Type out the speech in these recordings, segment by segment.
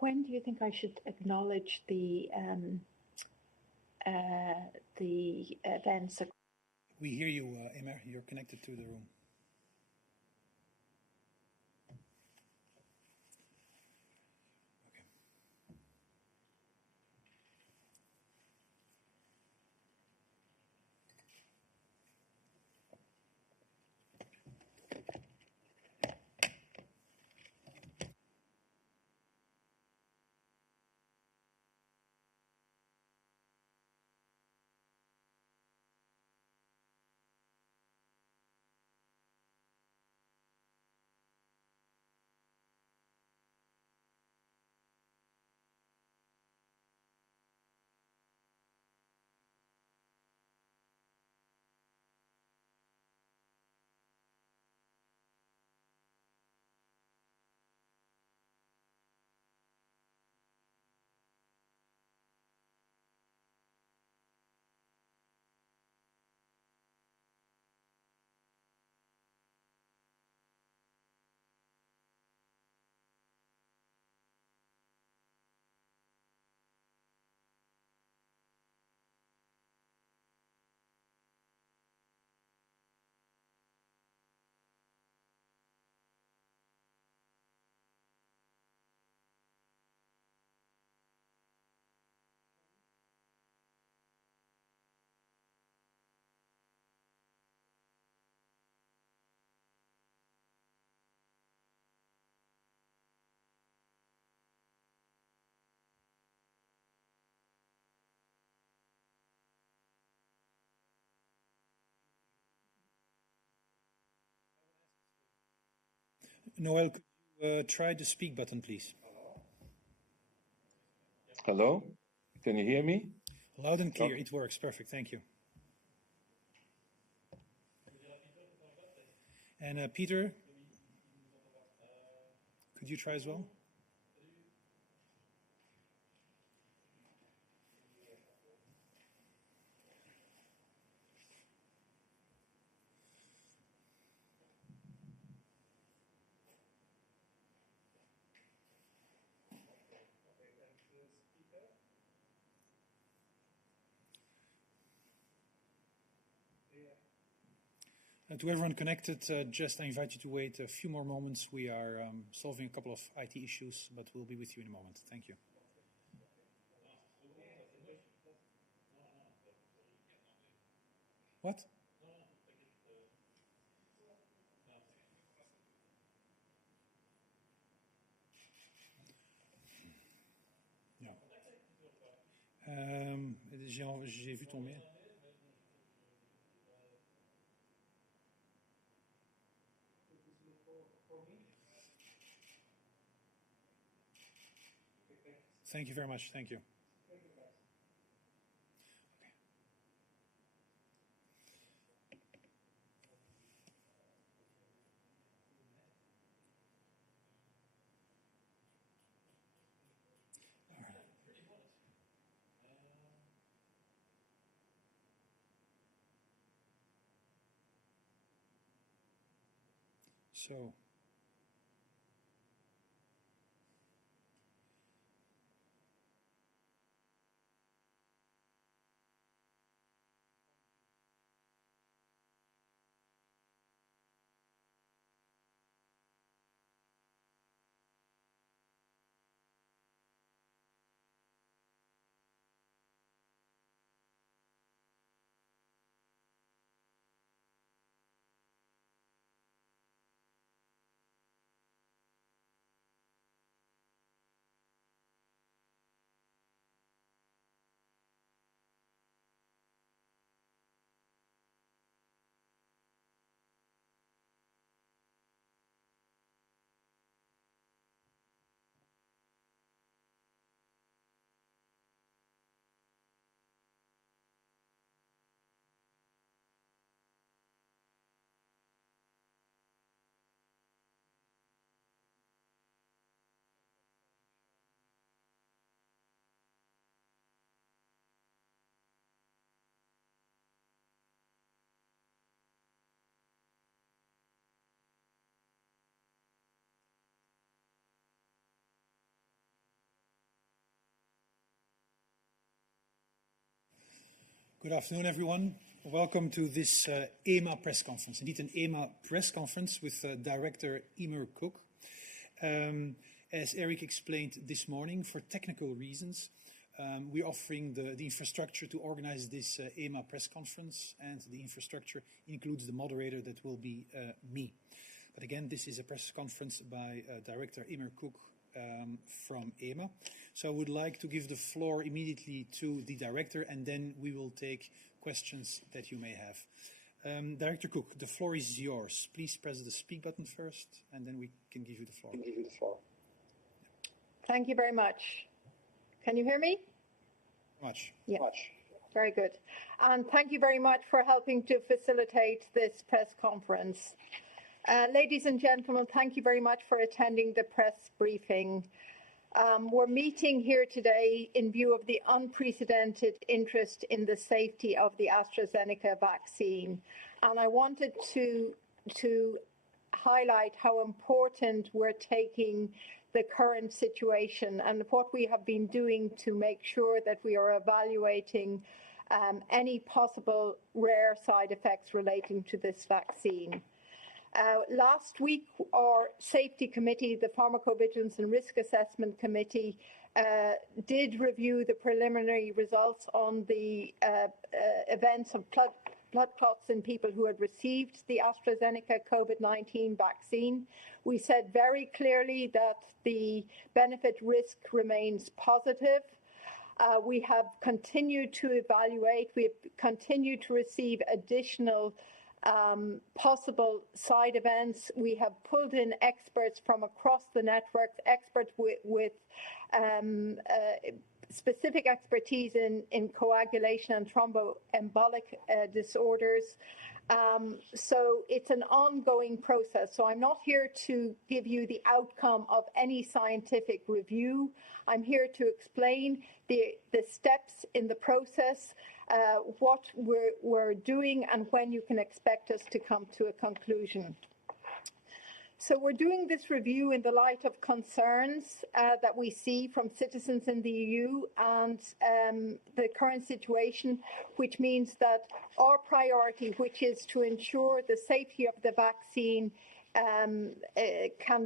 When do you think I should acknowledge the events? We hear you, Emma. You're connected to the room. Noel, could you try the speak button, please? Hello? Can you hear me? Loud and clear. It works. Perfect. Thank you. And Peter, could you try as well? To everyone connected, just I invite you to wait a few more moments. We are solving a couple of IT issues, but we'll be with you in a moment. Thank you. What? Non. J'ai vu ton mail. Thank you very much. Thank you. So, Good afternoon, everyone. Welcome to this EMA press conference. Indeed, an EMA press conference with Director Emer Cook. As Eric explained this morning, for technical reasons, we're offering the infrastructure to organize this EMA press conference, and the infrastructure includes the moderator that will be me. But again, this is a press conference by Director Emer Cook from EMA. So I would like to give the floor immediately to the director, and then we will take questions that you may have. Director Cook, the floor is yours. Please press the speak button first, and then we can give you the floor. Thank you very much. Can you hear me? Much. Yeah. Very good. And thank you very much for helping to facilitate this press conference. Ladies and gentlemen, thank you very much for attending the press briefing. We're meeting here today in view of the unprecedented interest in the safety of the AstraZeneca vaccine. And I wanted to highlight how important we're taking the current situation and what we have been doing to make sure that we are evaluating any possible rare side effects relating to this vaccine. Last week, our safety committee, the Pharmacovigilance and Risk Assessment Committee, did review the preliminary results on the events of blood clots in people who had received the AstraZeneca COVID-19 vaccine. We said very clearly that the benefit risk remains positive. We have continued to evaluate. We have continued to receive additional possible side events. We have pulled in experts from across the network, experts with specific expertise in coagulation and thromboembolic disorders. So it's an ongoing process. So I'm not here to give you the outcome of any scientific review. I'm here to explain the steps in the process, what we're doing, and when you can expect us to come to a conclusion. So we're doing this review in the light of concerns that we see from citizens in the EU and the current situation, which means that our priority, which is to ensure the safety of the vaccine, can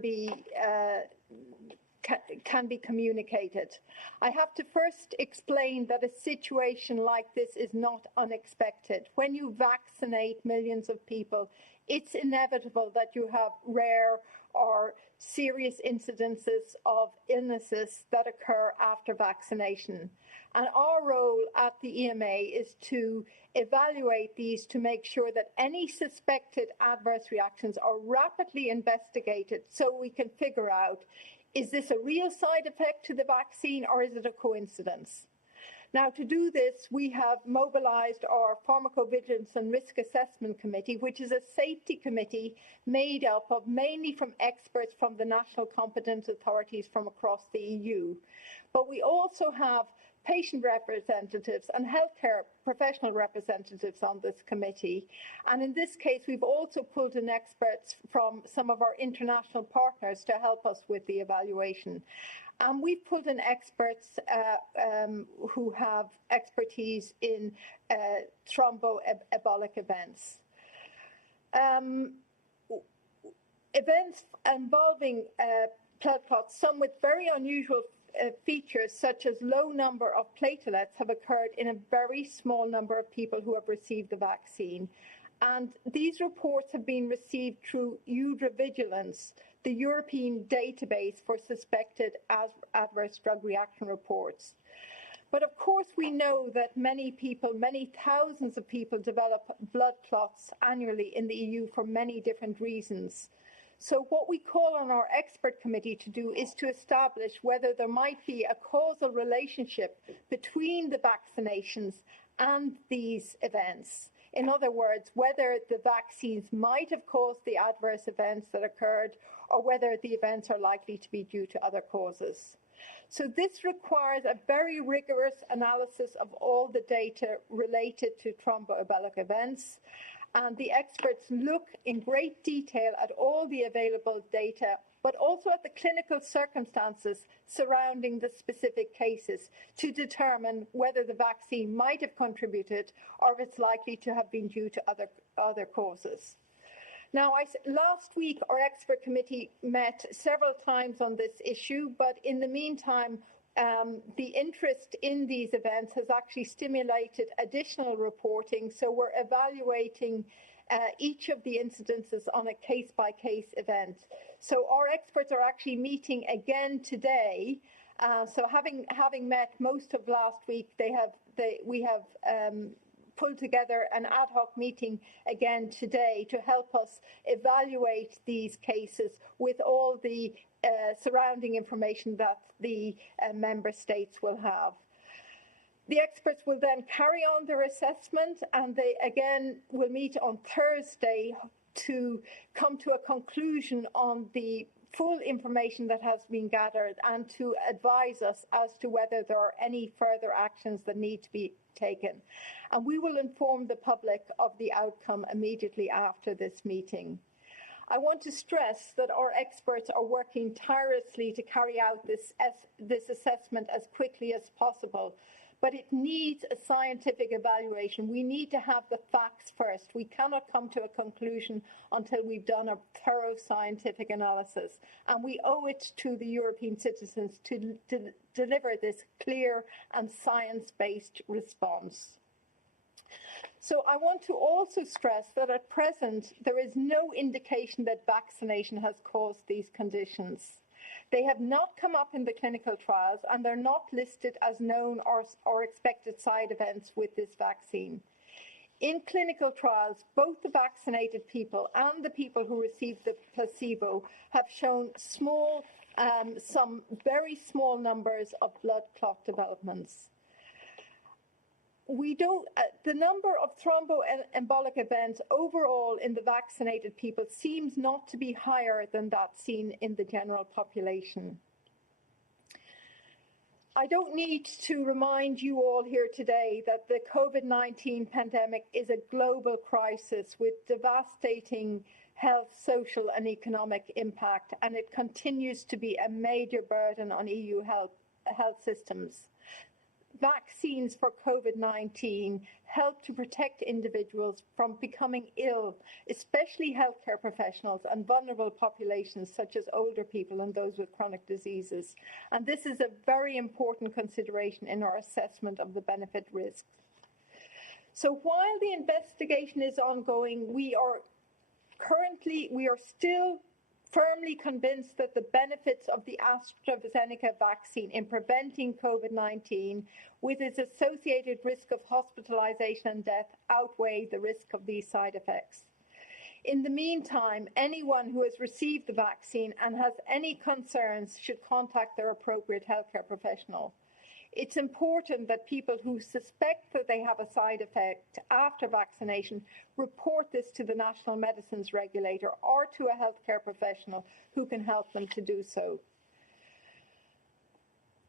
be communicated. I have to first explain that a situation like this is not unexpected. When you vaccinate millions of people, it's inevitable that you have rare or serious incidences of illnesses that occur after vaccination. And our role at the EMA is to evaluate these to make sure that any suspected adverse reactions are rapidly investigated so we can figure out, is this a real side effect to the vaccine or is it a coincidence? Now, to do this, we have mobilized our Pharmacovigilance and Risk Assessment Committee, which is a safety committee made up of mainly from experts from the national competent authorities from across the EU. But we also have patient representatives and healthcare professional representatives on this committee. And in this case, we've also pulled in experts from some of our international partners to help us with the evaluation. And we've pulled in experts who have expertise in thromboembolic events. Events involving blood clots, some with very unusual features such as low number of platelets, have occurred in a very small number of people who have received the vaccine. And these reports have been received through EudraVigilance, the European database for suspected adverse drug reaction reports. But of course, we know that many people, many thousands of people, develop blood clots annually in the EU for many different reasons. So what we call on our expert committee to do is to establish whether there might be a causal relationship between the vaccinations and these events. In other words, whether the vaccines might have caused the adverse events that occurred or whether the events are likely to be due to other causes. So this requires a very rigorous analysis of all the data related to thromboembolic events. And the experts look in great detail at all the available data, but also at the clinical circumstances surrounding the specific cases to determine whether the vaccine might have contributed or if it's likely to have been due to other causes. Now, last week, our expert committee met several times on this issue, but in the meantime, the interest in these events has actually stimulated additional reporting, so we're evaluating each of the incidences on a case-by-case event. So our experts are actually meeting again today. So having met most of last week, we have pulled together an ad hoc meeting again today to help us evaluate these cases with all the surrounding information that the member states will have. The experts will then carry on their assessment, and they again will meet on Thursday to come to a conclusion on the full information that has been gathered and to advise us as to whether there are any further actions that need to be taken. And we will inform the public of the outcome immediately after this meeting. I want to stress that our experts are working tirelessly to carry out this assessment as quickly as possible, but it needs a scientific evaluation. We need to have the facts first. We cannot come to a conclusion until we've done a thorough scientific analysis, and we owe it to the European citizens to deliver this clear and science-based response. So I want to also stress that at present, there is no indication that vaccination has caused these conditions. They have not come up in the clinical trials, and they're not listed as known or expected side events with this vaccine. In clinical trials, both the vaccinated people and the people who received the placebo have shown some very small numbers of blood clot developments. The number of thromboembolic events overall in the vaccinated people seems not to be higher than that seen in the general population. I don't need to remind you all here today that the COVID-19 pandemic is a global crisis with devastating health, social and economic impact, and it continues to be a major burden on EU health systems. Vaccines for COVID-19 help to protect individuals from becoming ill, especially healthcare professionals and vulnerable populations such as older people and those with chronic diseases. And this is a very important consideration in our assessment of the benefit risks. So while the investigation is ongoing, we are still firmly convinced that the benefits of the AstraZeneca vaccine in preventing COVID-19 with its associated risk of hospitalization and death outweigh the risk of these side effects. In the meantime, anyone who has received the vaccine and has any concerns should contact their appropriate healthcare professional. It's important that people who suspect that they have a side effect after vaccination report this to the National Medicines Regulator or to a healthcare professional who can help them to do so.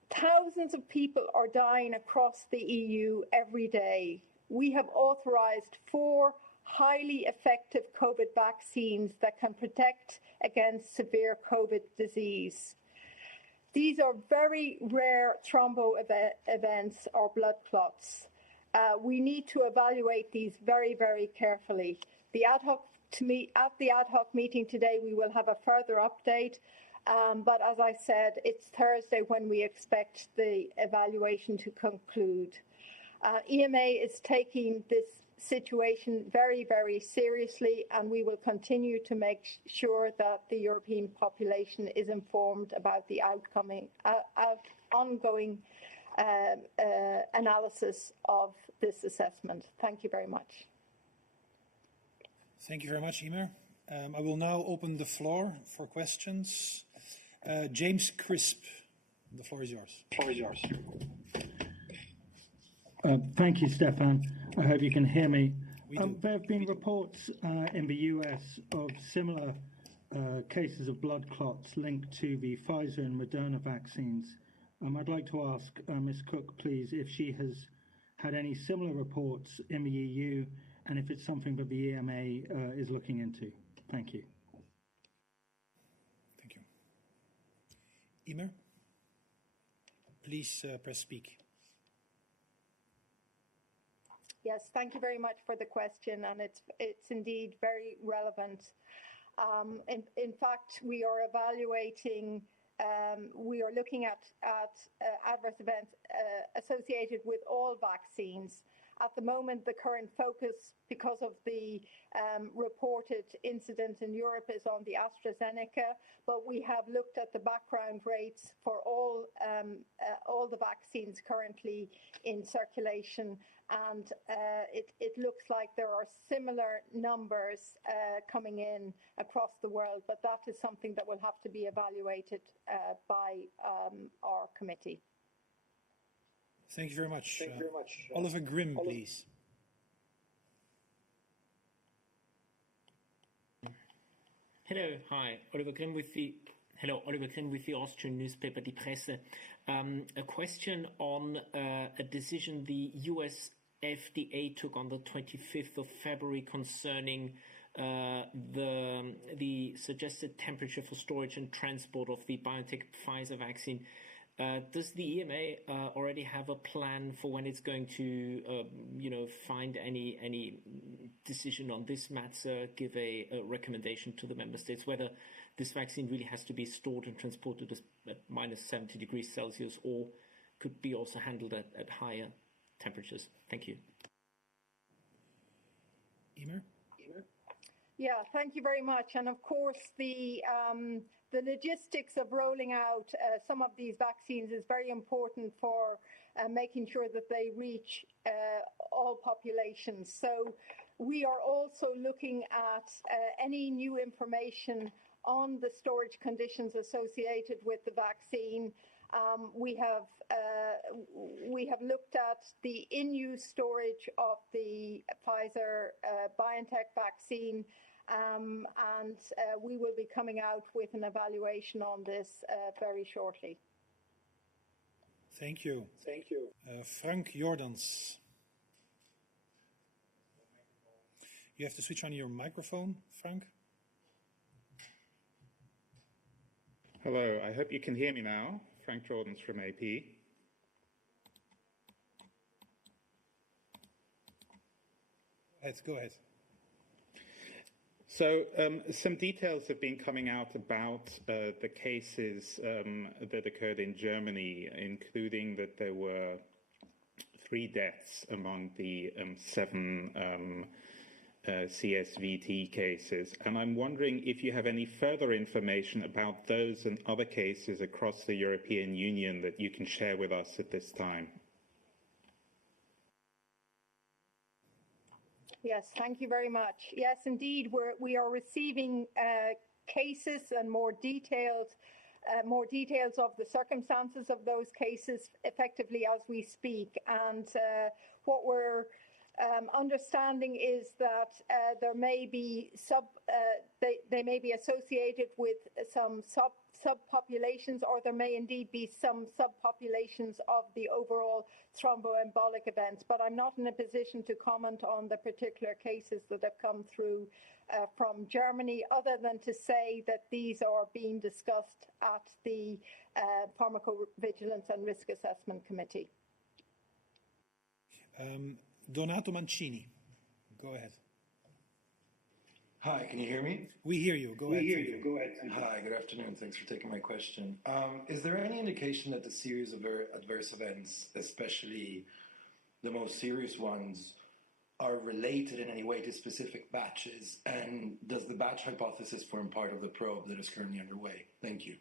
Thousands of people are dying across the EU every day. We have authorized 4 highly effective COVID vaccines that can protect against severe COVID disease. These are very rare thrombo events or blood clots. We need to evaluate these very, very carefully. At the ad hoc meeting today, we will have a further update. But as I said, it's Thursday when we expect the evaluation to conclude. EMA is taking this situation very, very seriously, and we will continue to make sure that the European population is informed about the ongoing analysis of this assessment. Thank you very much. Thank you very much, Emer. I will now open the floor for questions. James Crisp, the floor is yours. Thank you, Stefan. I hope you can hear me. There have been reports in the US of similar cases of blood clots linked to the Pfizer and Moderna vaccines. I'd like to ask Ms. Cook, please, if she has had any similar reports in the EU and if it's something that the EMA is looking into. Thank you. Thank you. Emer, please press speak. Yes, thank you very much for the question, and it's indeed very relevant. In fact, we are evaluating, we are looking at adverse events associated with all vaccines. At the moment, the current focus, because of the reported incident in Europe, is on the AstraZeneca, but we have looked at the background rates for all the vaccines currently in circulation, and it looks like there are similar numbers coming in across the world, but that is something that will have to be evaluated by our committee. Thank you very much. Oliver Grimm, please. Hello, hi, Oliver Grimm with the Austrian newspaper Die Presse. A question on a decision the US FDA took on the 25th of February concerning the suggested temperature for storage and transport of the BioNTech Pfizer vaccine. Does the EMA already have a plan for when it's going to, find any decision on this matter, give a recommendation to the member states, whether this vaccine really has to be stored and transported at minus 70 degrees Celsius or could be also handled at higher temperatures? Thank you. Emer? Yeah, thank you very much. And of course, the logistics of rolling out some of these vaccines is very important for making sure that they reach all populations. So we are also looking at any new information on the storage conditions associated with the vaccine. We have looked at the in-use storage of the Pfizer BioNTech vaccine, and we will be coming out with an evaluation on this very shortly. Thank you. Frank Jordans. You have to switch on your microphone, Frank. Hello, I hope you can hear me now. Frank Jordans from AP. Go ahead. So some details have been coming out about the cases that occurred in Germany, including that there were 3 deaths among the 7 CSVT cases. And I'm wondering if you have any further information about those and other cases across the European Union that you can share with us at this time. Yes, thank you very much. Yes, indeed, we are receiving cases and more details of the circumstances of those cases effectively as we speak. And what we're understanding is that there may be they may be associated with some subpopulations, or there may indeed be some subpopulations of the overall thromboembolic events. But I'm not in a position to comment on the particular cases that have come through from Germany, other than to say that these are being discussed at the Pharmacovigilance and Risk Assessment Committee. Donato Mancini, go ahead. Hi, can you hear me? We hear you. Go ahead. Go ahead. Hi, good afternoon. Thanks for taking my question. Is there any indication that the series of adverse events, especially the most serious ones, are related in any way to specific batches? And does the batch hypothesis form part of the probe that is currently underway? Thank you.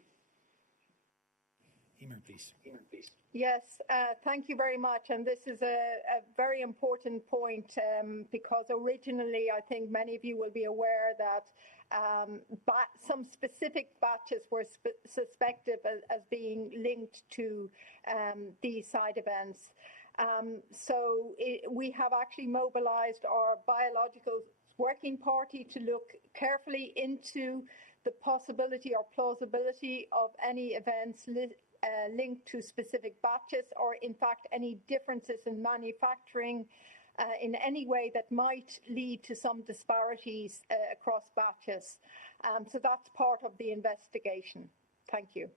Emer, please. Yes, thank you very much. And this is a very important point because originally, I think many of you will be aware that some specific batches were suspected as being linked to these side events. So we have actually mobilized our biological working party to look carefully into the possibility or plausibility of any events linked to specific batches, or in fact any differences in manufacturing in any way that might lead to some disparities across batches. So that's part of the investigation. Thank you.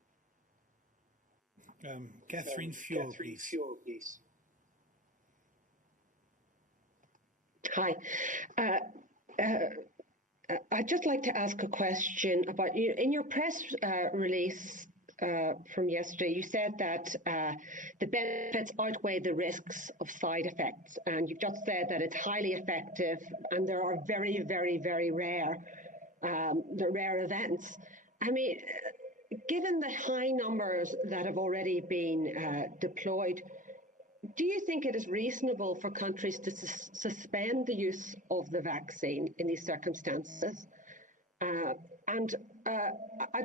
Catherine Fior, please. Hi. I'd just like to ask a question about you. In your press release from yesterday, you said that the benefits outweigh the risks of side effects, and you've just said that it's highly effective and there are very, very, very rare events. I mean, given the high numbers that have already been deployed, do you think it is reasonable for countries to suspend the use of the vaccine in these circumstances?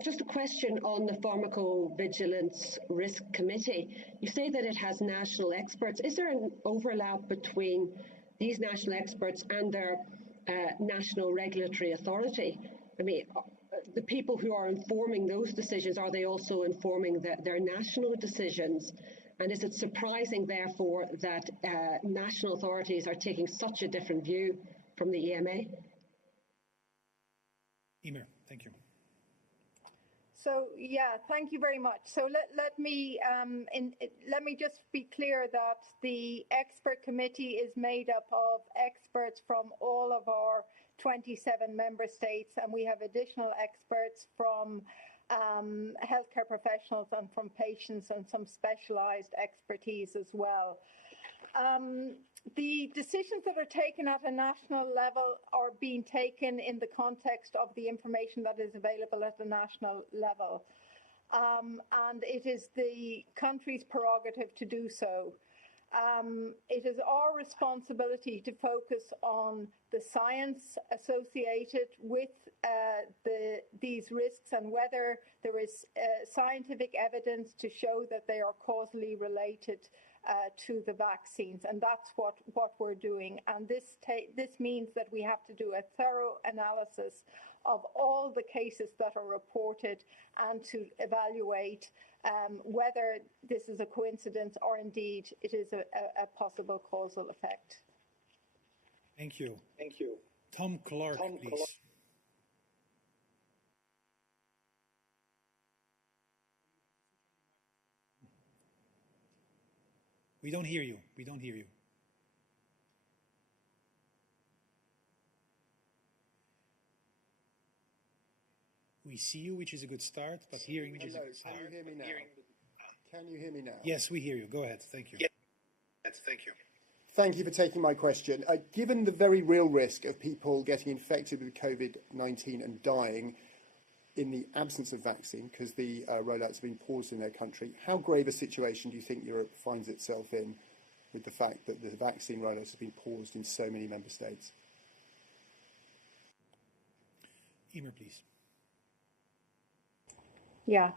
Just a question on the Pharmacovigilance Risk Committee. You say that it has national experts. Is there an overlap between these national experts and their national regulatory authority? I mean, the people who are informing those decisions, are they also informing their national decisions? And is it surprising, therefore, that national authorities are taking such a different view from the EMA? Emer, thank you. So yeah, thank you very much. So let me just be clear that the expert committee is made up of experts from all of our 27 member states, and we have additional experts from healthcare professionals and from patients, and some specialized expertise as well. The decisions that are taken at a national level are being taken in the context of the information that is available at the national level. And it is the country's prerogative to do so. It is our responsibility to focus on the science associated with these risks, and whether there is scientific evidence to show that they are causally related to the vaccines, and that's what we're doing. And this means that we have to do a thorough analysis of all the cases that are reported, and to evaluate whether this is a coincidence or indeed it is a possible causal effect. Thank you. Thank you. Tom Clark, please. We don't hear you. We don't hear you. We see you, which is a good start, but hearing, which is a good start. Can you hear me now? Can you hear me now? Yes, we hear you. Go ahead. Thank you. Yes, thank you. Thank you for taking my question. Given the very real risk of people getting infected with COVID-19 and dying in the absence of vaccine, because the rollouts have been paused in their country, how grave a situation do you think Europe finds itself in with the fact that the vaccine rollouts have been paused in so many member states? Emer, please. Yeah.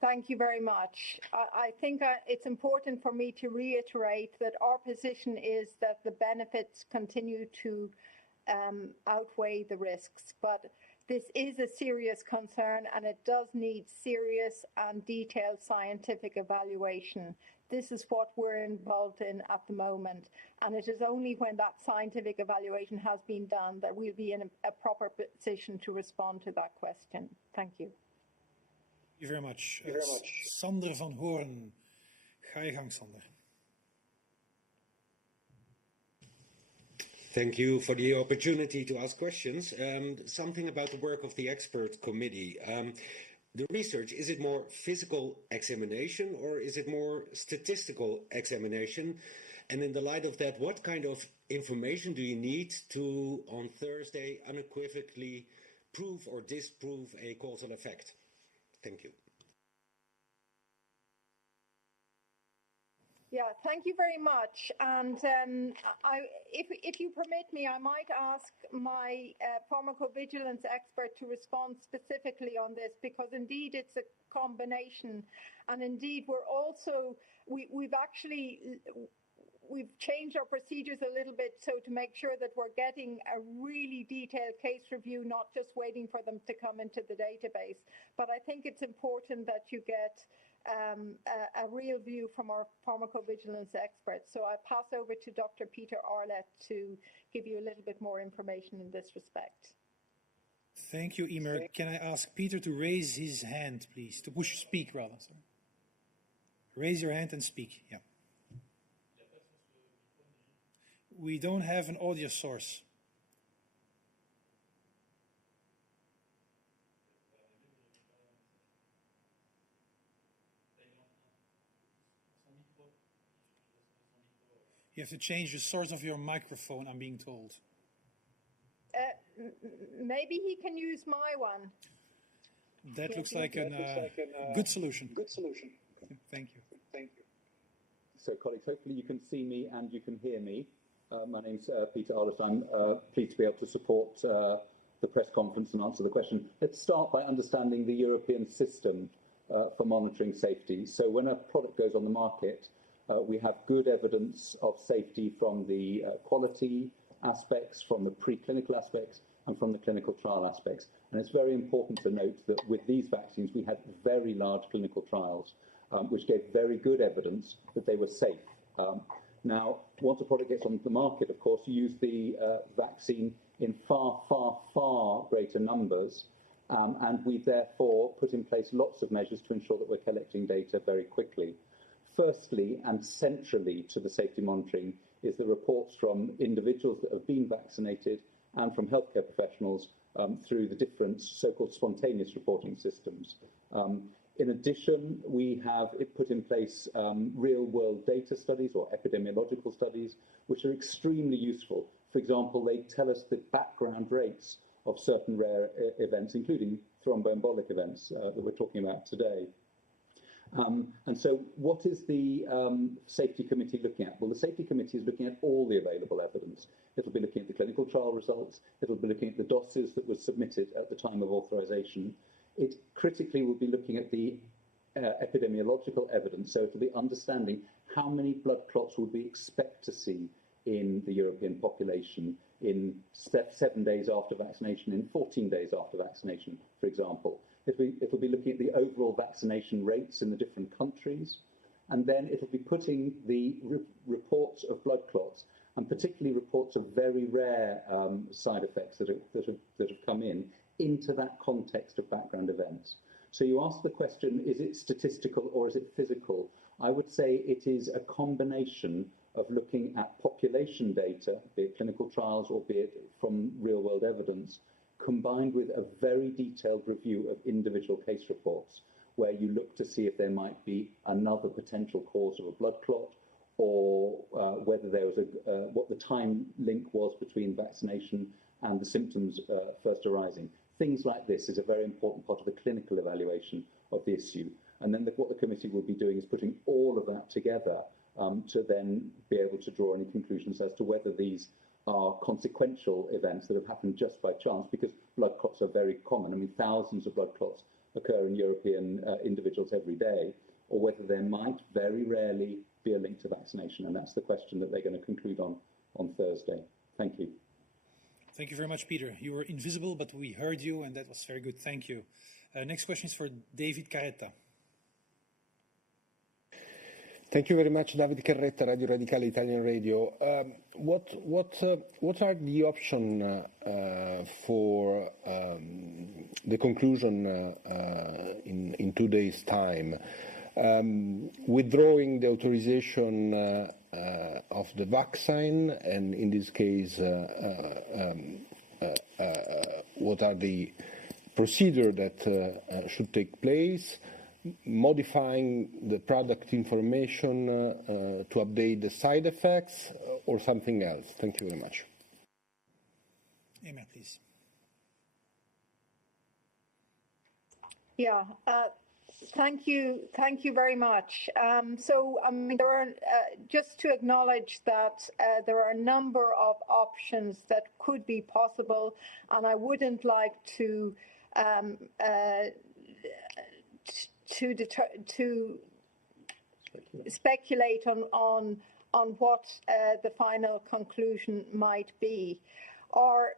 Thank you very much. I think it's important for me to reiterate that our position is that the benefits continue to outweigh the risks. But this is a serious concern, and it does need serious and detailed scientific evaluation. This is what we're involved in at the moment, and it is only when that scientific evaluation has been done that we'll be in a proper position to respond to that question. Thank you. Thank you very much. Sander van Hoorn. Ga je gang, Sander. Thank you for the opportunity to ask questions. Something about the work of the expert committee. The research, is it more physical examination or is it more statistical examination? And in the light of that, what kind of information do you need to, on Thursday, unequivocally prove or disprove a causal effect? Thank you. Yeah, thank you very much. And if you permit me, I might ask my pharmacovigilance expert to respond specifically on this, because indeed it's a combination. And indeed, we've actually we've changed our procedures a little bit so to make sure that we're getting a really detailed case review, not just waiting for them to come into the database. But I think it's important that you get a real view from our pharmacovigilance experts. So I pass over to Dr. Peter Arlett to give you a little bit more information in this respect. Thank you, Emer. Can I ask Peter to raise his hand, please? To push speak, rather. Sorry. Raise your hand and speak. Yeah. We don't have an audio source. You have to change the source of your microphone, I'm being told. Maybe he can use my one. That looks like a good solution. Good solution. Thank you. Thank you. So, colleagues, hopefully you can see me and you can hear me. My name's Peter Arlett. I'm pleased to be able to support the press conference and answer the question. Let's start by understanding the European system for monitoring safety. So when a product goes on the market, we have good evidence of safety from the quality aspects, from the preclinical aspects, and from the clinical trial aspects. And it's very important to note that with these vaccines, we had very large clinical trials, which gave very good evidence that they were safe. Now, once a product gets on the market, of course, you use the vaccine in far, far, far greater numbers, and we therefore put in place lots of measures to ensure that we're collecting data very quickly. Firstly, and centrally to the safety monitoring, is the reports from individuals that have been vaccinated and from healthcare professionals through the different so-called spontaneous reporting systems. In addition, we have put in place real-world data studies or epidemiological studies, which are extremely useful. For example, they tell us the background rates of certain rare events, including thromboembolic events that we're talking about today. And so what is the Safety Committee looking at? Well, the Safety Committee is looking at all the available evidence. It'll be looking at the clinical trial results. It'll be looking at the dossiers that were submitted at the time of authorization. It critically will be looking at the epidemiological evidence, so it'll be understanding how many blood clots would we expect to see in the European population in 7 days after vaccination, in 14 days after vaccination, for example. It'll be looking at the overall vaccination rates in the different countries, and then it'll be putting the reports of blood clots, and particularly reports of very rare side effects that have come in, into that context of background events. So you ask the question, is it statistical or is it physical? I would say it is a combination of looking at population data, be it clinical trials or be it from real-world evidence, combined with a very detailed review of individual case reports, where you look to see if there might be another potential cause of a blood clot, or whether there was what the time link was between vaccination and the symptoms first arising. Things like this is a very important part of the clinical evaluation of the issue. And then what the committee will be doing is putting all of that together to then be able to draw any conclusions as to whether these are consequential events that have happened just by chance, because blood clots are very common. I mean, thousands of blood clots occur in European individuals every day, or whether there might very rarely be a link to vaccination. And that's the question that they're going to conclude on Thursday. Thank you. Thank you very much, Peter. You were invisible, but we heard you, and that was very good. Thank you. Next question is for David Carretta. Thank you very much, David Carretta, Radio Radicale Italian Radio. What are the options for the conclusion in 2 days' time? Withdrawing the authorization of the vaccine, and in this case, what are the procedures that should take place? Modifying the product information to update the side effects, or something else? Thank you very much. Emma, please. Yeah, thank you very much. So, I mean, there are just to acknowledge that there are a number of options that could be possible, and I wouldn't like to speculate on on what the final conclusion might be. Our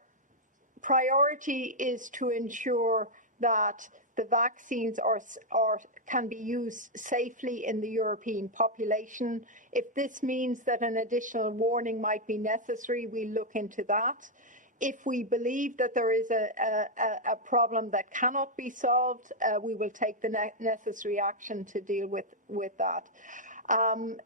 priority is to ensure that the vaccines can be used safely in the European population. If this means that an additional warning might be necessary, we look into that. If we believe that there is a problem that cannot be solved, we will take the necessary action to deal with that.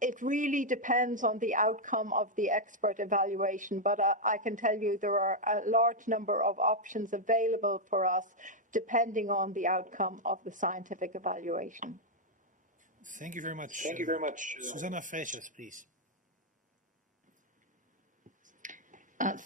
It really depends on the outcome of the expert evaluation, but I can tell you there are a large number of options available for us depending on the outcome of the scientific evaluation. Thank you very much. Thank you very much. Susanna Freixas, please.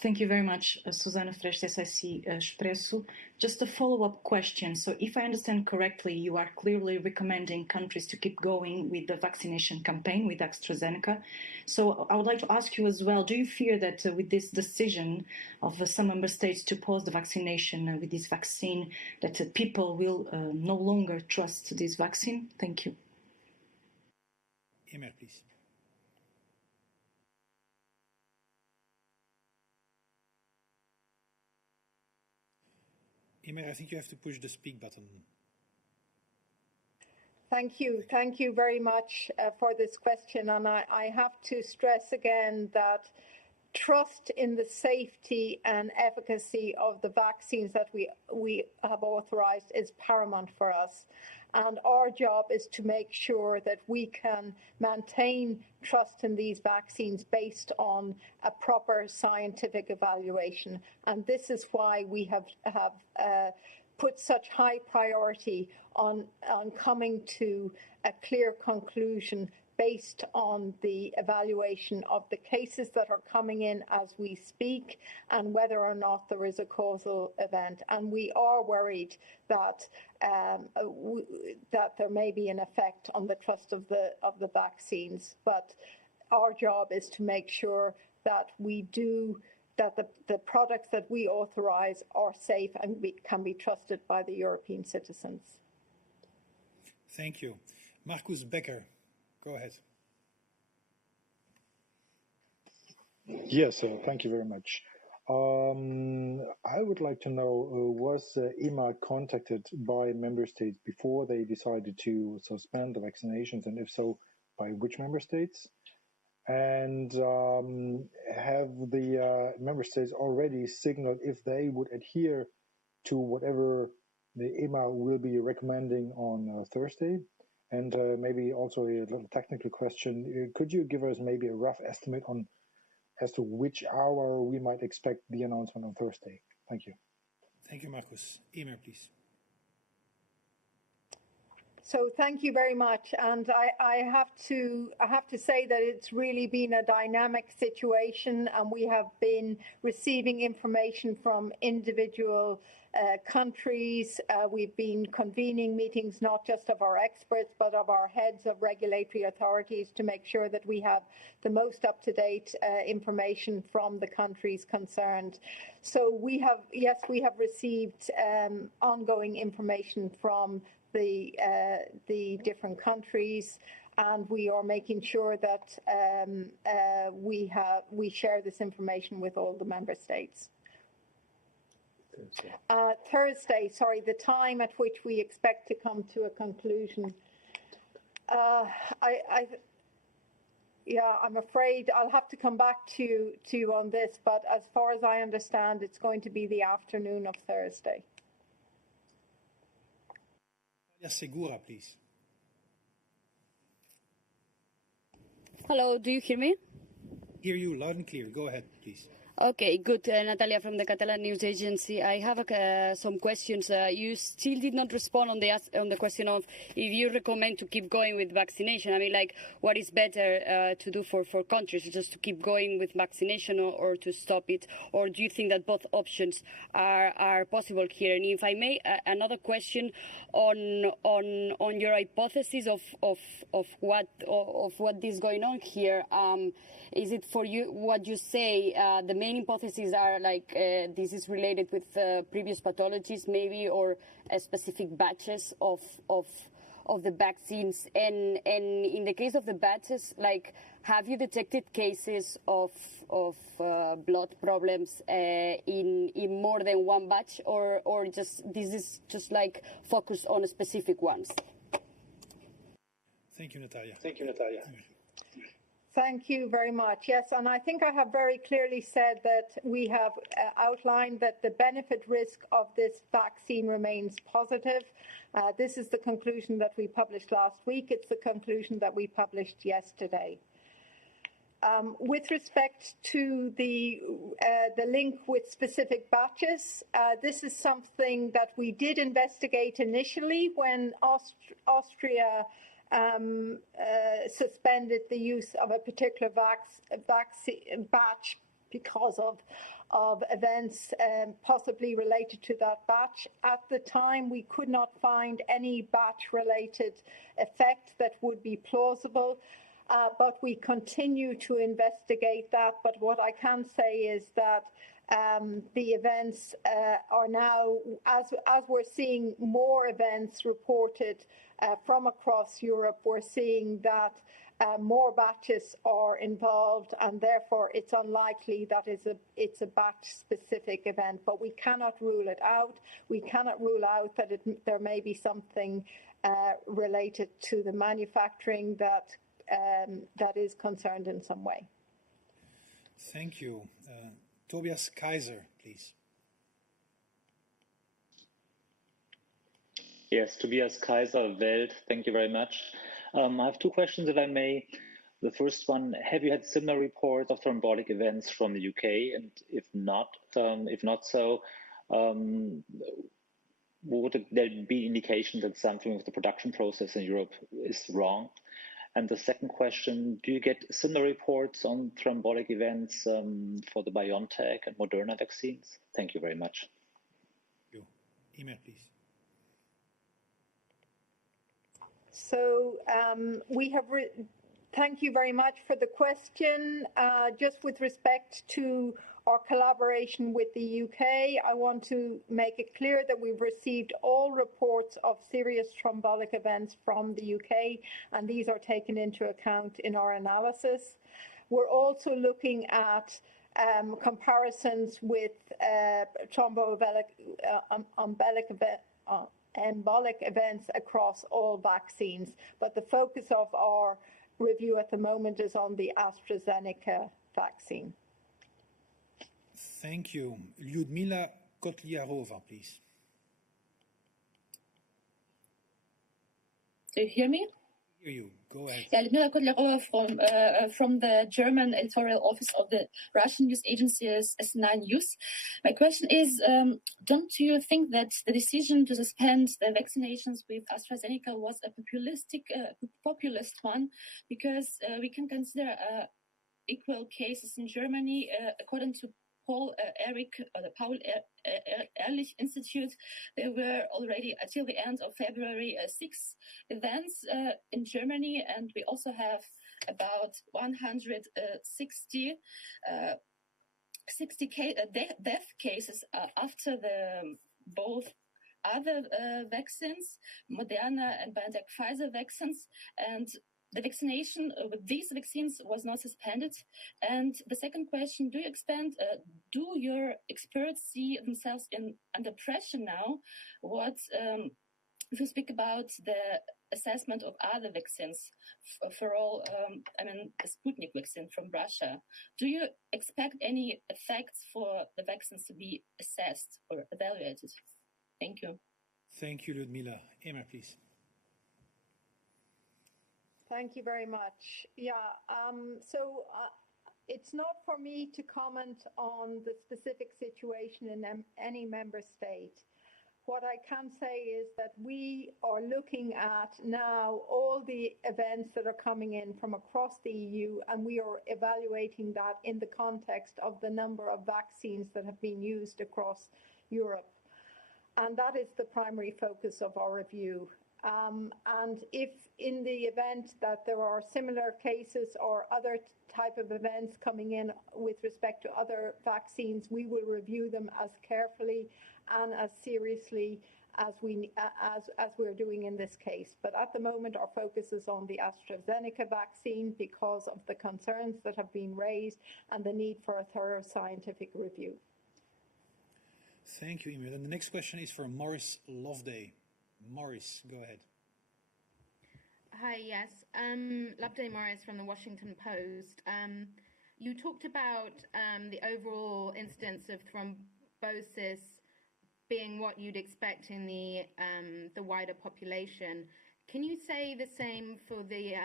Thank you very much, Susanna Freixas, SIC Expresso. Just a follow-up question. So if I understand correctly, you are clearly recommending countries to keep going with the vaccination campaign with AstraZeneca. So I would like to ask you as well, do you fear that with this decision of some member states to pause the vaccination with this vaccine, that people will no longer trust this vaccine? Thank you. Emer, please. Emer, I think you have to push the speak button. Thank you. Thank you very much for this question. And I have to stress again that trust in the safety and efficacy of the vaccines that we have authorized is paramount for us. And our job is to make sure that we can maintain trust in these vaccines based on a proper scientific evaluation. And this is why we have put such high priority on coming to a clear conclusion based on the evaluation of the cases that are coming in as we speak and whether or not there is a causal event. And we are worried that that there may be an effect on the trust of the vaccines. But our job is to make sure that that the products that we authorize are safe and can be trusted by the European citizens. Thank you. Marcus Becker. Go ahead. Yes, thank you very much. I would like to know, was EMA contacted by member states before they decided to suspend the vaccinations, and if so, by which member states? And have the member states already signaled if they would adhere to whatever the EMA will be recommending on Thursday? And maybe also a little technical question. Could you give us maybe a rough estimate on as to which hour we might expect the announcement on Thursday? Thank you. Thank you, Marcus. Emer, please. So thank you very much. And I have to say that it's really been a dynamic situation, and we have been receiving information from individual countries. We've been convening meetings, not just of our experts, but of our heads of regulatory authorities to make sure that we have the most up-to-date information from the countries concerned. So we have received ongoing information from the different countries, and we are making sure that we share this information with all the member states. Thursday, sorry, the time at which we expect to come to a conclusion. I'm afraid I'll have to come back to you on this, but as far as I understand, it's going to be the afternoon of Thursday. Segura, please. Hello, do you hear me? Hear you loud and clear. Go ahead, please. Okay, good. Natalia from the Catalan News Agency. I have some questions. You still did not respond on the question of if you recommend to keep going with vaccination. I mean, like, what is better to do for countries, just to keep going with vaccination or to stop it? Or do you think that both options are possible here? And if I may, another question on your hypothesis of what is going on here. Is it for you what you say? The main hypotheses are like this is related with previous pathologies, maybe, or specific batches of the vaccines? And in the case of the batches, like, have you detected cases of blood problems in more than one batch, or just this is just like focused on specific ones? Thank you, Natalia. Thank you very much. Yes, and I think I have very clearly said that we have outlined that the benefit risk of this vaccine remains positive. This is the conclusion that we published last week. It's the conclusion that we published yesterday. With respect to the link with specific batches, this is something that we did investigate initially when Austria suspended the use of a particular vaccine batch because of events possibly related to that batch. At the time, we could not find any batch-related effect that would be plausible, but we continue to investigate that. But what I can say is that the events are now, as we're seeing more events reported from across Europe, we're seeing that more batches are involved, and therefore it's unlikely that it's a batch-specific event. But we cannot rule it out. We cannot rule out that there may be something related to the manufacturing that is concerned in some way. Thank you. Tobias Kaiser, please. Yes, Tobias Kaiser, Welt. Thank you very much. I have two questions, if I may. The first one: have you had similar reports of thrombotic events from the UK? And if not so, would there be indication that something with the production process in Europe is wrong? And the second question: do you get similar reports on thrombotic events for the BioNTech and Moderna vaccines? Thank you very much. You. Email, please. So thank you very much for the question. Just with respect to our collaboration with the UK, I want to make it clear that we've received all reports of serious thrombotic events from the UK, and these are taken into account in our analysis. We're also looking at comparisons with embolic events across all vaccines, but the focus of our review at the moment is on the AstraZeneca vaccine. Thank you. Lyudmila Kotlyarova, please. Do you hear me? Hear you. Go ahead. Yeah, Lyudmila Kotlyarova from the German editorial office of the Russian news agency S9 News. My question is, don't you think that the decision to suspend the vaccinations with AstraZeneca was a populist one? Because we can consider equal cases in Germany, according to Paul Ehrlich Institute. There were already, until the end of February, 6 events in Germany, and we also have about 160 death cases after the both other vaccines, Moderna and BioNTech Pfizer vaccines, and the vaccination with these vaccines was not suspended. And the second question: do your experts see themselves under pressure now? What if you speak about the assessment of other vaccines for all? The Sputnik vaccine from Russia. Do you expect any effects for the vaccines to be assessed or evaluated? Thank you. Thank you, Lyudmila. Emma, please. Thank you very much. It's not for me to comment on the specific situation in any member state. What I can say is that we are looking at now all the events that are coming in from across the EU, and we are evaluating that in the context of the number of vaccines that have been used across Europe. And that is the primary focus of our review. And if in the event that there are similar cases or other type of events coming in with respect to other vaccines, we will review them as carefully and as seriously as we're doing in this case. But at the moment, our focus is on the AstraZeneca vaccine because of the concerns that have been raised and the need for a thorough scientific review. Thank you, Emer. Then the next question is for Maurice Loveday. Maurice, go ahead. Hi, yes. Loveday Morris from the Washington Post. You talked about the overall incidence of thrombosis being what you'd expect in the wider population. Can you say the same for the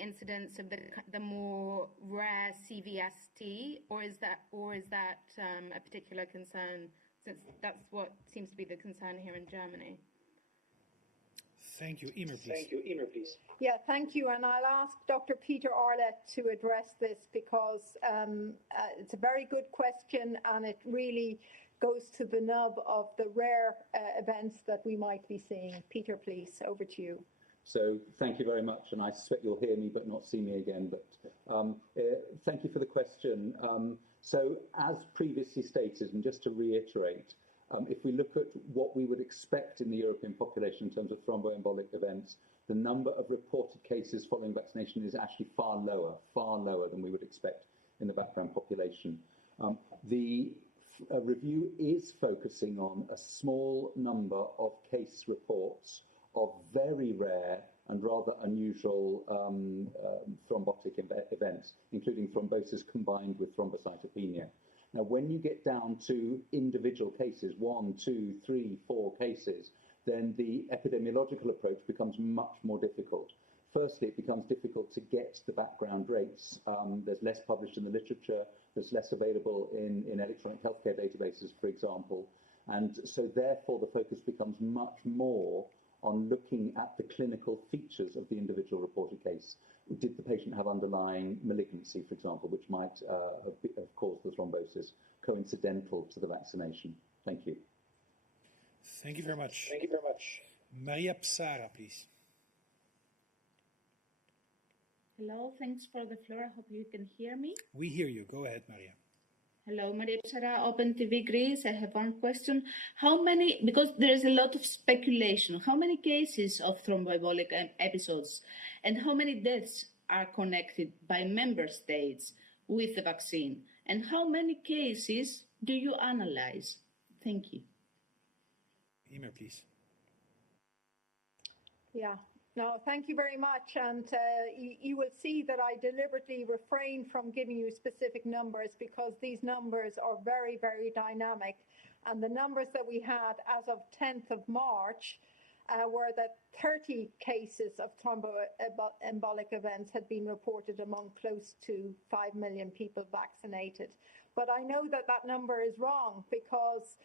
incidence of the more rare CVST, or is that a particular concern, since that's what seems to be the concern here in Germany? Thank you. Emer, please. Yeah, thank you. And I'll ask Dr. Peter Arlett to address this because it's a very good question and it really goes to the nub of the rare events that we might be seeing. Peter, please, over to you. So thank you very much, and I suspect you'll hear me but not see me again. But thank you for the question. So as previously stated, and just to reiterate, if we look at what we would expect in the European population in terms of thromboembolic events, the number of reported cases following vaccination is actually far lower than we would expect in the background population. The review is focusing on a small number of case reports of very rare and rather unusual thrombotic events, including thrombosis combined with thrombocytopenia. Now, when you get down to individual cases, 1, 2, 3, 4 cases, then the epidemiological approach becomes much more difficult. Firstly, it becomes difficult to get the background rates. There's less published in the literature, there's less available in electronic healthcare databases, for example. And so therefore the focus becomes much more on looking at the clinical features of the individual reported case. Did the patient have underlying malignancy, for example, which might have caused the thrombosis, coincidental to the vaccination? Thank you. Thank you very much. Maria Psara, please. Hello, thanks for the floor. I hope you can hear me. We hear you. Go ahead, Maria. Hello, Maria Psara, Open TV Greece. I have one question. How many, because there is a lot of speculation, how many cases of thromboembolic episodes and how many deaths are connected by member states with the vaccine? And how many cases do you analyze? Thank you. Emer, please. Yeah. No, thank you very much. And you will see that I deliberately refrain from giving you specific numbers because these numbers are very, very dynamic. And the numbers that we had as of 10th of March were that 30 cases of thromboembolic events had been reported among close to 5 million people vaccinated. But I know that that number is wrong because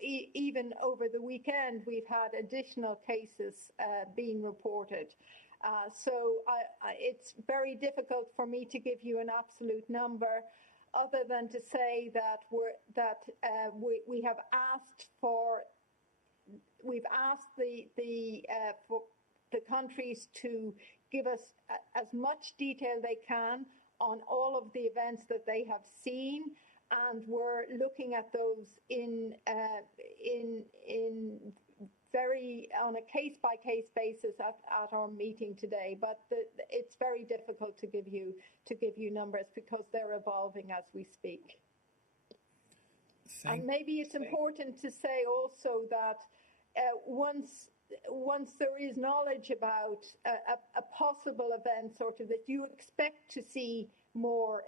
even over the weekend, we've had additional cases being reported. So it's very difficult for me to give you an absolute number other than to say that we have asked we've asked the countries to give us as much detail they can on all of the events that they have seen, and we're looking at those on a case-by-case basis at our meeting today. But it's very difficult to give you numbers because they're evolving as we speak. And maybe it's important to say also that once there is knowledge about a possible event, sort of, that you expect to see more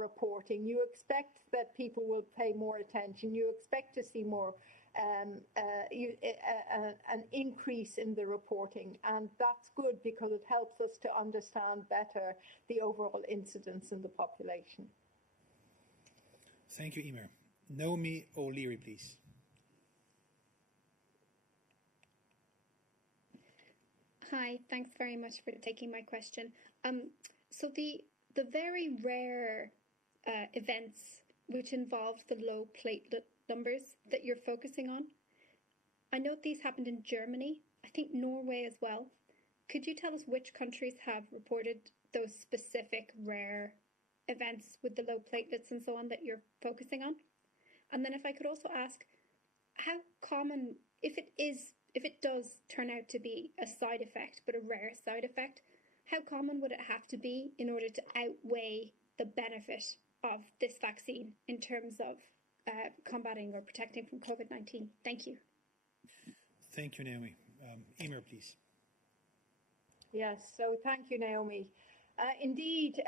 reporting, you expect that people will pay more attention, you expect to see more an increase in the reporting, and that's good because it helps us to understand better the overall incidence in the population. Thank you, Emer. Naomi O'Leary, please. Hi, thanks very much for taking my question. So the very rare events which involve the low platelet numbers that you're focusing on, I note these happened in Germany, I think Norway as well. Could you tell us which countries have reported those specific rare events with the low platelets and so on that you're focusing on? And then if I could also ask, how common, if it does turn out to be a side effect, but a rare side effect, how common would it have to be in order to outweigh the benefit of this vaccine in terms of combating or protecting from COVID-19? Thank you. Thank you, Naomi. Emer, please. Yes, so thank you, Naomi. Indeed,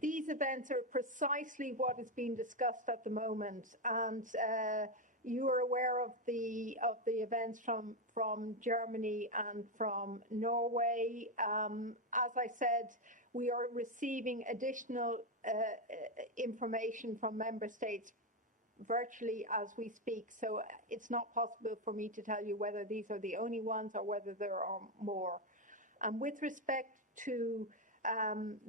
these events are precisely what is being discussed at the moment, and you are aware of the events from Germany and from Norway. As I said, we are receiving additional information from member states virtually as we speak, so it's not possible for me to tell you whether these are the only ones or whether there are more. And with respect to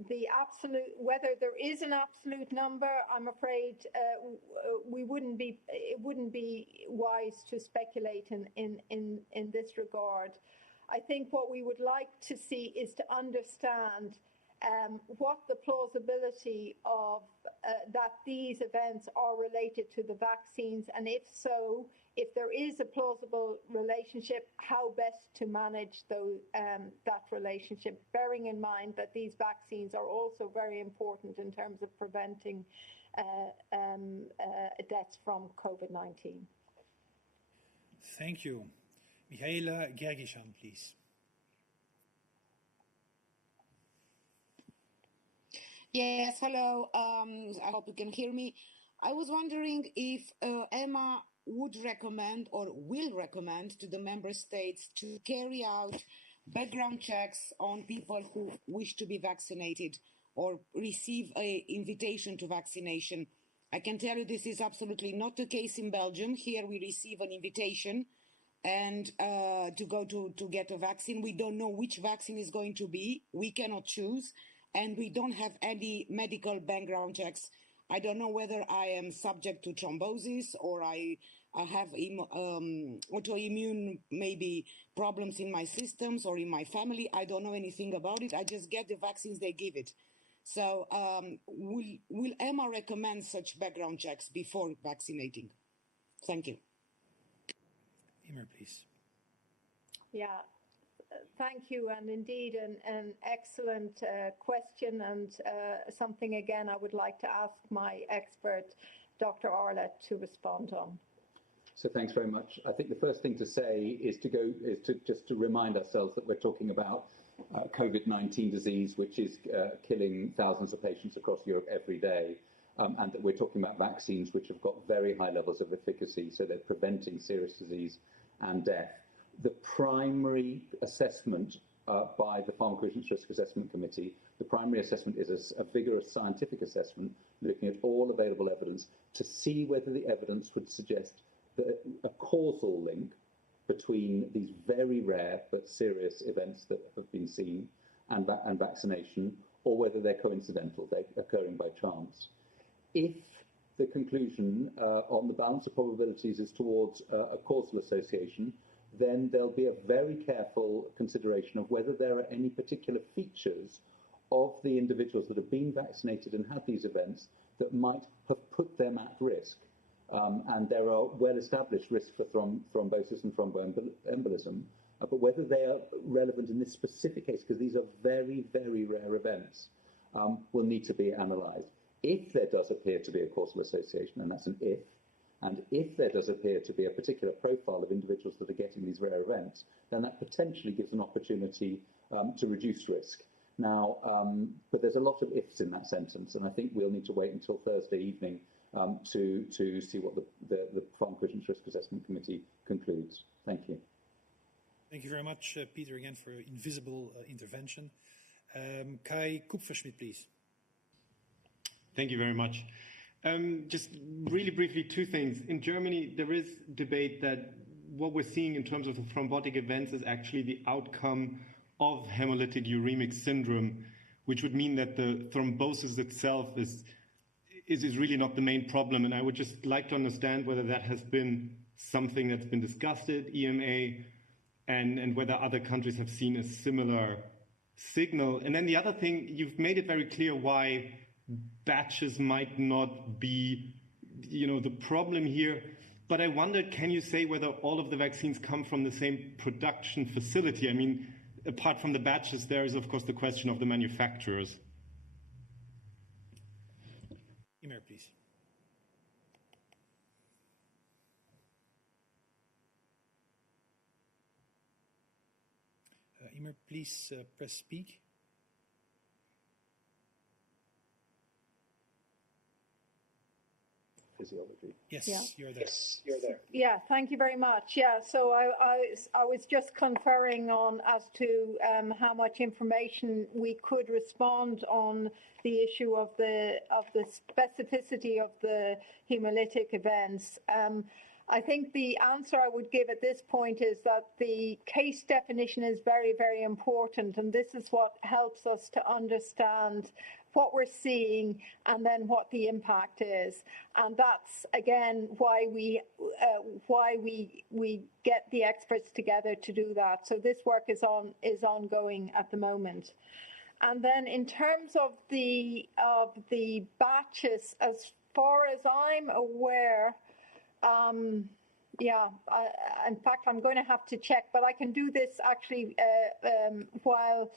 the absolute, whether there is an absolute number, I'm afraid it wouldn't be wise to speculate in this regard. I think what we would like to see is to understand what the plausibility of that these events are related to the vaccines, and if so, if there is a plausible relationship, how best to manage that relationship, bearing in mind that these vaccines are also very important in terms of preventing deaths from COVID-19. Thank you. Mihaela Gergishan, please. Yes, hello. I hope you can hear me. I was wondering if EMA would recommend or will recommend to the member states to carry out background checks on people who wish to be vaccinated or receive an invitation to vaccination. I can tell you this is absolutely not the case in Belgium. Here we receive an invitation and to go to get a vaccine. We don't know which vaccine is going to be. We cannot choose. And we don't have any medical background checks. I don't know whether I am subject to thrombosis or I have autoimmune maybe problems in my systems or in my family. I don't know anything about it. I just get the vaccines they give it. So will EMA recommend such background checks before vaccinating? Thank you. Emer, please. Yeah. Thank you, and indeed an excellent question, and something again I would like to ask my expert, Dr. Arlett, to respond on. So thanks very much. I think the first thing to say is to remind ourselves that we're talking about COVID-19 disease, which is killing thousands of patients across Europe every day, and that we're talking about vaccines which have got very high levels of efficacy, so they're preventing serious disease and death. The primary assessment by the Pharmacovigilance Risk Assessment Committee, the primary assessment is a vigorous scientific assessment looking at all available evidence to see whether the evidence would suggest that a causal link between these very rare but serious events that have been seen and vaccination, or whether they're coincidental, they're occurring by chance. If the conclusion on the balance of probabilities is towards a causal association, then there'll be a very careful consideration of whether there are any particular features of the individuals that have been vaccinated and had these events that might have put them at risk. And there are well-established risks for thrombosis and thromboembolism, but whether they are relevant in this specific case, because these are very, very rare events, will need to be analysed. If there does appear to be a causal association, and that's an if, and if there does appear to be a particular profile of individuals that are getting these rare events, then that potentially gives an opportunity to reduce risk. Now, but there's a lot of ifs in that sentence, and I think we'll need to wait until Thursday evening to see what the Pharmacovigilance Risk Assessment Committee concludes. Thank you. Thank you very much, Peter, again for invisible intervention. Kai Kupferschmidt, please. Thank you very much. Just really briefly, two things. In Germany, there is debate that what we're seeing in terms of the thrombotic events is actually the outcome of hemolytic uremic syndrome, which would mean that the thrombosis itself is really not the main problem. And I would just like to understand whether that has been something that's been discussed at EMA, and whether other countries have seen a similar signal. And then the other thing, you've made it very clear why batches might not be, the problem here. But I wondered, can you say whether all of the vaccines come from the same production facility? I mean, apart from the batches, there is, of course, the question of the manufacturers. Emer, please. Emer, please press speak. Physiology. Yes, Yeah. you're there. Yes, you're there. Yeah, thank you very much. Yeah, so I was just conferring on as to how much information we could respond on the issue of the specificity of the hemolytic events. I think the answer I would give at this point is that the case definition is very, very important, and this is what helps us to understand what we're seeing and then what the impact is. And that's, again, why we get the experts together to do that. So this work is ongoing at the moment. And then in terms of the batches, as far as I'm aware, in fact, I'm going to have to check, but I can do this actually while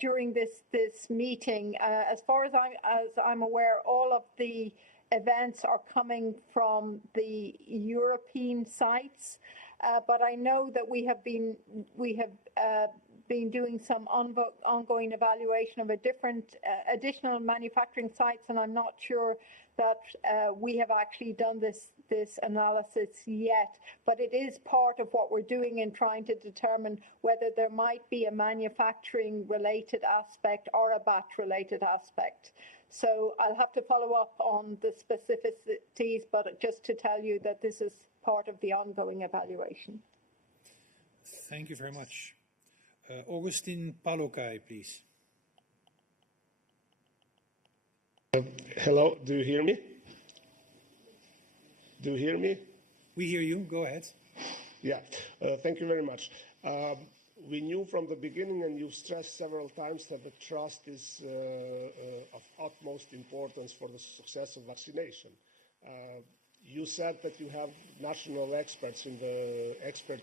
during this meeting. As far as I'm aware, all of the events are coming from the European sites, but I know that we have been doing some ongoing evaluation of additional manufacturing sites, and I'm not sure that we have actually done this analysis yet, but it is part of what we're doing in trying to determine whether there might be a manufacturing related aspect or a batch related aspect. So I'll have to follow up on the specificities, but just to tell you that this is part of the ongoing evaluation. Thank you very much. Augustin Palokai, please. Hello, do you hear me? Do you hear me? We hear you. Go ahead. Yeah, thank you very much. We knew from the beginning, and you've stressed several times, that the trust is of utmost importance for the success of vaccination. You said that you have national experts in the expert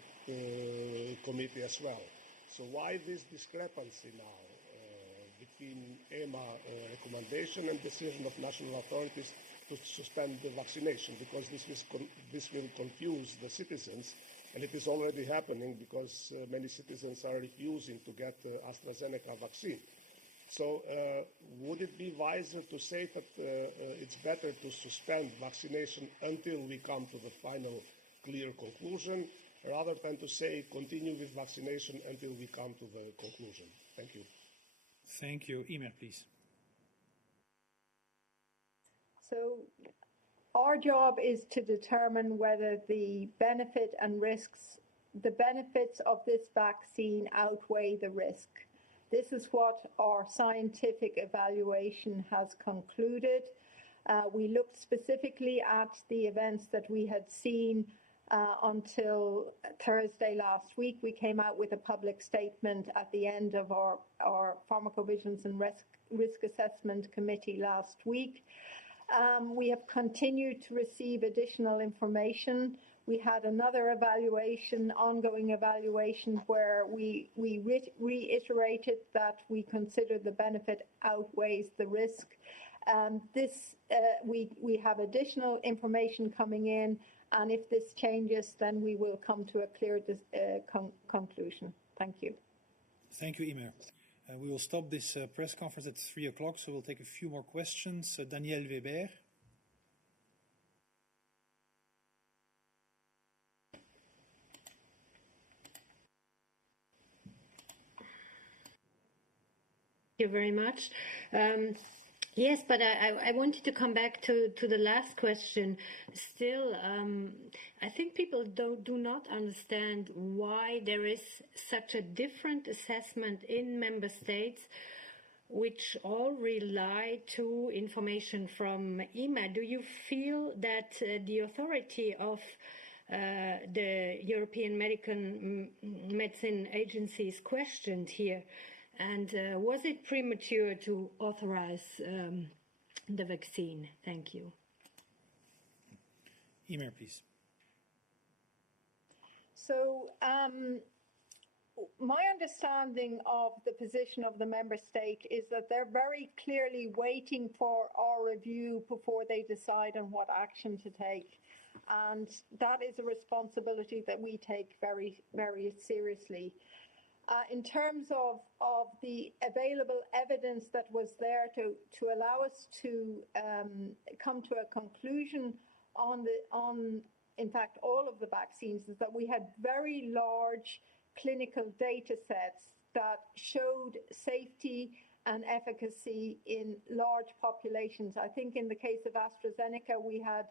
committee as well. So why this discrepancy now between EMA recommendation and decision of national authorities to suspend the vaccination? Because this will confuse the citizens, and it is already happening because many citizens are refusing to get the AstraZeneca vaccine. So would it be wiser to say that it's better to suspend vaccination until we come to the final clear conclusion, rather than to say continue with vaccination until we come to the conclusion? Thank you. Thank you. Emer, please. So our job is to determine whether the benefit and risks, the benefits of this vaccine outweigh the risk. This is what our scientific evaluation has concluded. We looked specifically at the events that we had seen until Thursday last week. We came out with a public statement at the end of our pharmacovigilance and risk assessment committee last week. We have continued to receive additional information. We had another evaluation, ongoing evaluation, where we reiterated that we consider the benefit outweighs the risk. We have additional information coming in, and if this changes, then we will come to a clear conclusion. Thank you. Thank you, Emer. We will stop this press conference at 3 o'clock, so we'll take a few more questions. Daniel Weber. Thank you very much. Yes, but I wanted to come back to the last question. Still, I think people do not understand why there is such a different assessment in member states, which all rely to information from EMA. Do you feel that the authority of the European Medicine Agency is questioned here. And was it premature to authorize the vaccine? Thank you. Emer, please. So my understanding of the position of the member state is that they're very clearly waiting for our review before they decide on what action to take. And that is a responsibility that we take very, very seriously. In terms of the available evidence that was there to allow us to come to a conclusion on in fact all of the vaccines, is that we had very large clinical data sets that showed safety and efficacy in large populations. I think in the case of AstraZeneca, we had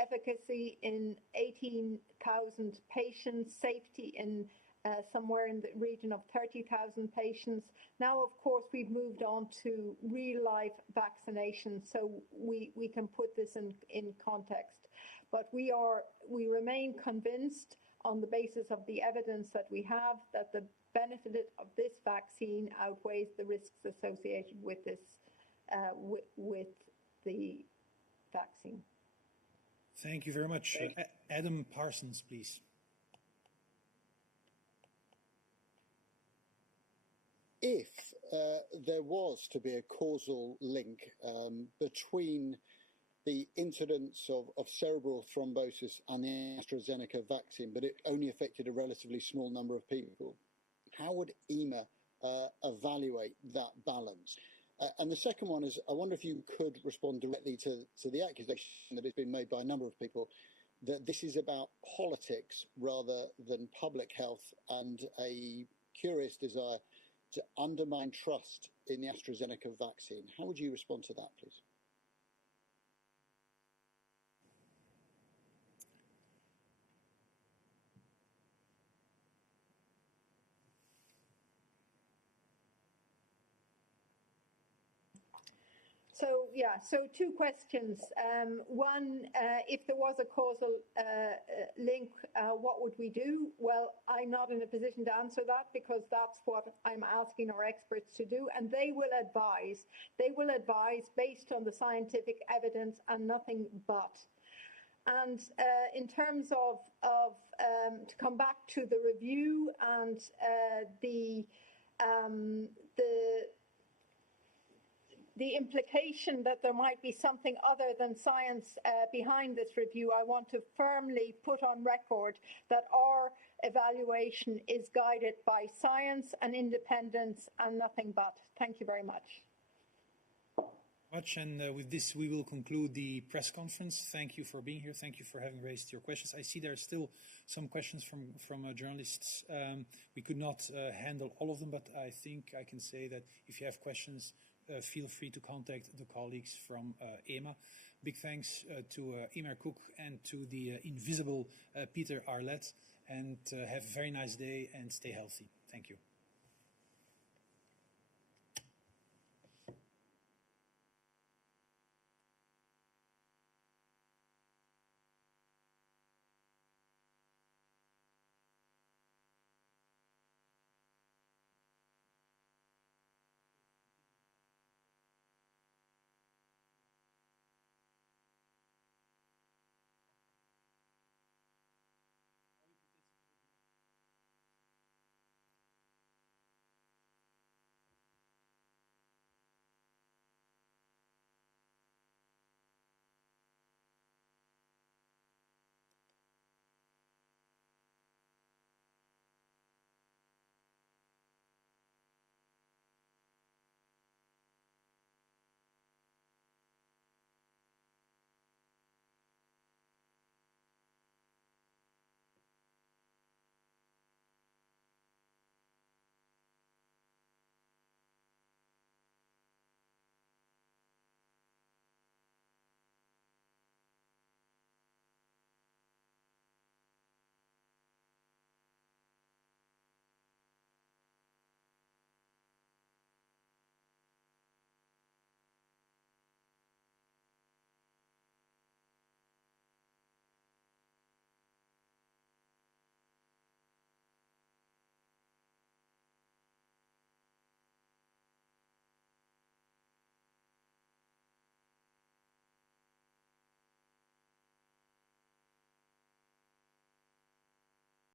efficacy in 18,000 patients, safety in somewhere in the region of 30,000 patients. Now, of course, we've moved on to real-life vaccination, so we can put this in context. But we remain convinced on the basis of the evidence that we have that the benefit of this vaccine outweighs the risks associated with this with the vaccine. Thank you very much. Adam Parsons, please. If there was to be a causal link between the incidence of cerebral thrombosis and the AstraZeneca vaccine, but it only affected a relatively small number of people, how would EMA evaluate that balance? And the second one is, I wonder if you could respond directly to the accusation that has been made by a number of people that this is about politics rather than public health and a curious desire to undermine trust in the AstraZeneca vaccine. How would you respond to that, please? So two questions. One, if there was a causal link, what would we do? Well, I'm not in a position to answer that because that's what I'm asking our experts to do, and they will advise. They will advise based on the scientific evidence and nothing but. And in terms of to come back to the review and the implication that there might be something other than science behind this review, I want to firmly put on record that our evaluation is guided by science and independence and nothing but. Thank you very much. And with this, we will conclude the press conference. Thank you for being here. Thank you for having raised your questions. I see there are still some questions from journalists. We could not handle all of them, but I think I can say that if you have questions, feel free to contact the colleagues from EMA. Big thanks to Emer Cook and to the invisible Peter Arlett. And have a very nice day and stay healthy. Thank you.